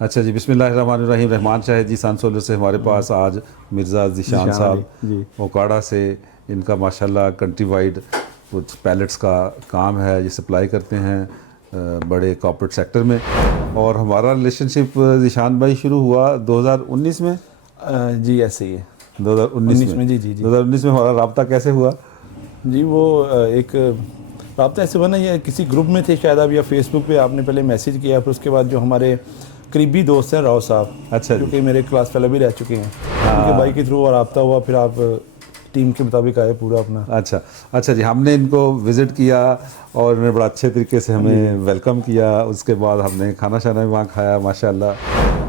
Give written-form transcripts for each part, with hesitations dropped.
اچھا جی، بسم اللہ الرحمن الرحیم. رحمان شاہد جی سان سولر سے ہمارے پاس آج مرزا ذیشان صاحب اوکاڑا سے. ان کا ماشاءاللہ کنٹری وائڈ کچھ پیلٹس کا کام ہے، یہ سپلائی کرتے ہیں بڑے کارپوریٹ سیکٹر میں. اور ہمارا ریلیشن شپ ذیشان بھائی شروع ہوا 2019 میں. جی ایسے ہی ہے 2019 میں. جی 2019 میں ہمارا رابطہ کیسے ہوا؟ جی وہ ایک رابطہ ایسے بنا، یہ کسی گروپ میں تھے شاید آپ، یا فیس بک پہ آپ نے پہلے میسیج کیا، پھر اس کے بعد جو ہمارے قریبی دوست ہیں راؤ صاحب، اچھا جو کہ میرے کلاس فیلو بھی رہ چکے ہیں، ان کے بھائی کے تھرو رابطہ ہوا، پھر آپ ٹیم کے مطابق آئے پورا اپنا. اچھا جی، ہم نے ان کو وزٹ کیا اور انہوں نے بڑا اچھے طریقے سے ہمیں ویلکم کیا. اس کے بعد ہم نے کھانا شانا بھی وہاں کھایا ماشاءاللہ.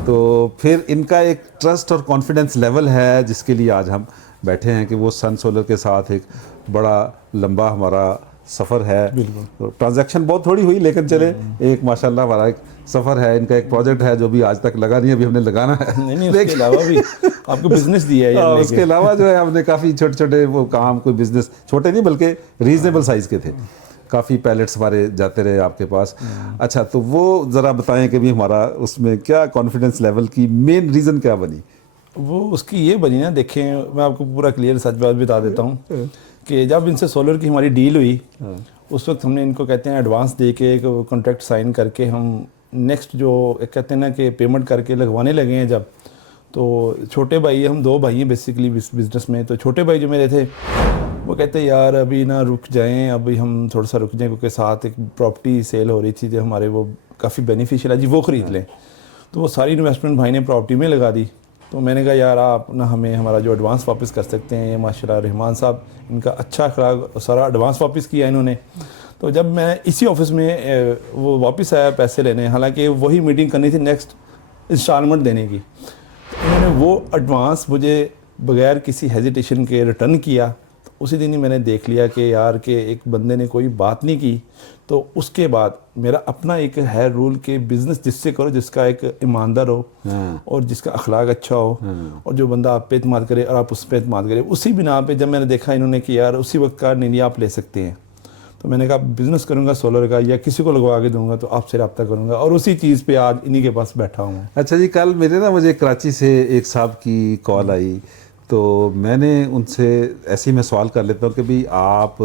تو پھر ان کا ایک ٹرسٹ اور کانفیڈنس لیول ہے جس کے لیے آج ہم بیٹھے ہیں کہ وہ سن سولر کے ساتھ ایک بڑا لمبا ہمارا سفر ہے. ٹرانزیکشن بہت تھوڑی ہوئی لیکن چلے ایک ماشاءاللہ ہمارا ایک سفر ہے. ان کا ایک پروجیکٹ ہے جو بھی آج تک لگا نہیں، ابھی ہم نے لگانا ہے. نہیں اس کے علاوہ بھی آپ کو بزنس دیا ہے. اس کے علاوہ جو ہے ہم نے کافی چھوٹے چھوٹے وہ کام، کوئی بزنس چھوٹے نہیں بلکہ ریزنیبل سائز کے تھے. کافی پیلٹس ہمارے جاتے رہے آپ کے پاس. اچھا تو وہ ذرا بتائیں کہ بھی ہمارا اس میں کیا کانفیڈنس لیول کی مین ریزن کیا بنی؟ وہ اس کی یہ بنی نا، دیکھیں میں آپ کو پورا کلیئر سچ بات بتا دیتا ہوں کہ جب ان سے سولر کی ہماری ڈیل ہوئی، اس وقت ہم نے ان کو کہتے ہیں ایڈوانس دے کے ایک کانٹریکٹ سائن کر کے ہم نیکسٹ جو ایک کہتے ہیں نا کہ پیمنٹ کر کے لگوانے لگے ہیں. جب تو چھوٹے بھائی، ہم دو بھائی ہیں بیسیکلی بزنس میں، تو چھوٹے بھائی جو میرے تھے وہ کہتے ہیں یار ابھی نہ رک جائیں، ابھی ہم تھوڑا سا رک جائیں، کیونکہ ساتھ ایک پراپرٹی سیل ہو رہی تھی جو ہمارے وہ کافی بینیفیشیل ہے جی، وہ خرید لیں. تو وہ ساری انویسٹمنٹ بھائی نے پراپرٹی میں لگا دی. تو میں نے کہا یار آپ نہ ہمیں ہمارا جو ایڈوانس واپس کر سکتے ہیں. یہ ماشاء اللہ رحمان صاحب ان کا اچھا اخلاق، سارا ایڈوانس واپس کیا انہوں نے. تو جب میں اسی آفس میں وہ واپس آیا پیسے لینے، حالانکہ وہی میٹنگ کرنی تھی نیکسٹ انسٹالمنٹ دینے کی، تو انہوں نے وہ ایڈوانس مجھے بغیر کسی ہیزیٹیشن کے ریٹرن کیا. تو اسی دن ہی میں نے دیکھ لیا کہ یار کہ ایک بندے نے کوئی بات نہیں کی. تو اس کے بعد میرا اپنا ایک ہے رول کہ بزنس جس سے کرو جس کا ایک ایماندار ہو اور جس کا اخلاق اچھا ہو، اور جو بندہ آپ پہ اعتماد کرے اور آپ اس پہ اعتماد کرے. اسی بنا پہ جب میں نے دیکھا انہوں نے کہ یار اسی وقت کا نہیں آپ لے سکتے ہیں، تو میں نے کہا بزنس کروں گا سولر کا یا کسی کو لگوا کے دوں گا تو آپ سے رابطہ کروں گا، اور اسی چیز پہ آج انہی کے پاس بیٹھا ہوں. اچھا جی، کل مجھے کراچی سے ایک صاحب کی کال آئی، تو میں نے ان سے ایسے ہی میں سوال کر لیتا ہوں کہ بھئی آپ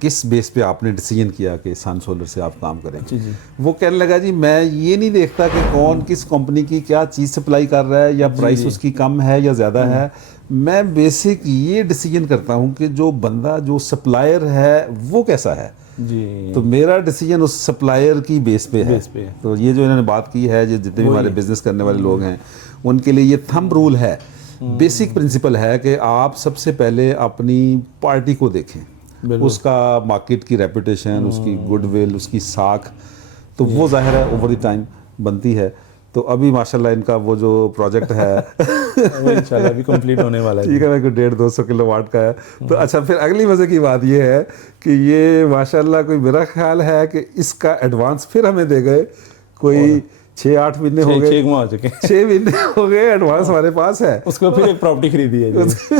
کس بیس پہ آپ نے ڈیسیجن کیا کہ سن سولر سے آپ کام کریں؟ جی وہ کہنے لگا جی میں یہ نہیں دیکھتا کہ کون کس کمپنی کی کیا چیز سپلائی کر رہا ہے یا پرائس اس کی کم ہے یا زیادہ ہے. میں بیسک یہ ڈیسیجن کرتا ہوں کہ جو بندہ جو سپلائر ہے وہ کیسا ہے. جی تو میرا ڈیسیجن اس سپلائر کی بیس پہ ہے. تو یہ جو انہوں نے بات کی ہے، جتنے بھی ہمارے بزنس کرنے والے لوگ ہیں ان کے لیے یہ تھمب رول ہے، بیسک پرنسپل ہے کہ آپ سب سے پہلے اپنی پارٹی کو دیکھیں، اس کا مارکیٹ کی ریپوٹیشن، اس کی گڈ ول، اس کی ساکھ، تو وہ ظاہر ہے اوور دی ٹائم بنتی ہے. تو ابھی ماشاءاللہ ان کا وہ جو پروجیکٹ ہے وہ انشاءاللہ ابھی کمپلیٹ ہونے والا ہے. ٹھیک ہے نا، کوئی 150-200 کلو واٹ کا ہے. تو اچھا پھر اگلی مزے کی بات یہ ہے کہ یہ ماشاءاللہ کوئی میرا خیال ہے کہ اس کا ایڈوانس پھر ہمیں دے گئے کوئی 6-8 مہینے ہو گئے، 6 ماہ ہو چکے ہیں، 6 مہینے ہو گئے ایڈوانس ہمارے پاس ہے. اس کو پھر ایک پراپرٹی خریدی ہے جی.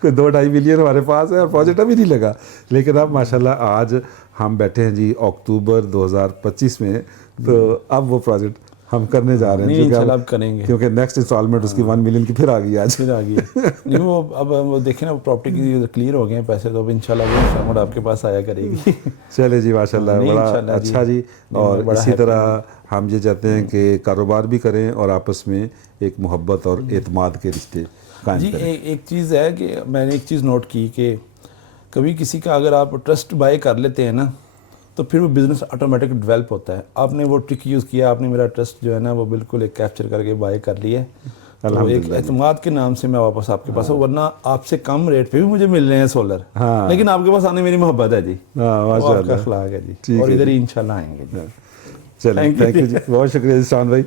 کوئی 2-2.5 ملین ہمارے پاس ہے اور پروجیکٹ ابھی نہیں لگا. لیکن اب ماشاءاللہ آج ہم بیٹھے ہیں جی اکتوبر 2025 میں، تو اب وہ پروجیکٹ ہم کرنے جا رہے ہیں کیونکہ نیکسٹ انسٹالمنٹ اس کی 1 ملین کی پھر آ گئی آج. نہیں وہ اب وہ دیکھیں نا، پراپرٹی کی کلیئر ہو گئے ہیں پیسے، تو اب انشاءاللہ وہ انسٹالمنٹ آپ کے پاس آیا کرے گی. چلے جی ماشاءاللہ بڑا اچھا جی. اور اسی طرح ہم یہ چاہتے ہیں کہ کاروبار بھی کریں اور آپس میں ایک محبت اور اعتماد کے رشتے قائم کریں. ایک چیز ہے کہ میں نے ایک چیز نوٹ کی کہ کبھی کسی کا اگر آپ ٹرسٹ بائی کر لیتے ہیں نا، تو پھر وہ بزنس آٹومیٹک ڈیولپ ہوتا ہے. آپ نے وہ ٹرک یوز کیا، آپ نے میرا ٹرسٹ جو ہے نا وہ بالکل ایک کیپچر کر کے بائی کر لی ہے. تو ایک اعتماد کے نام سے میں واپس آپ کے پاس ہوں، ورنہ آپ سے کم ریٹ پہ بھی مجھے مل رہے ہیں سولر، لیکن آپ کے پاس آنے میری محبت ہے جی، آپ کا اخلاق ہے جی، اور ادھر ہی انشاءاللہ آئیں گے. چلیں، تھینک یو جی، بہت شکریہ ذیشان بھائی.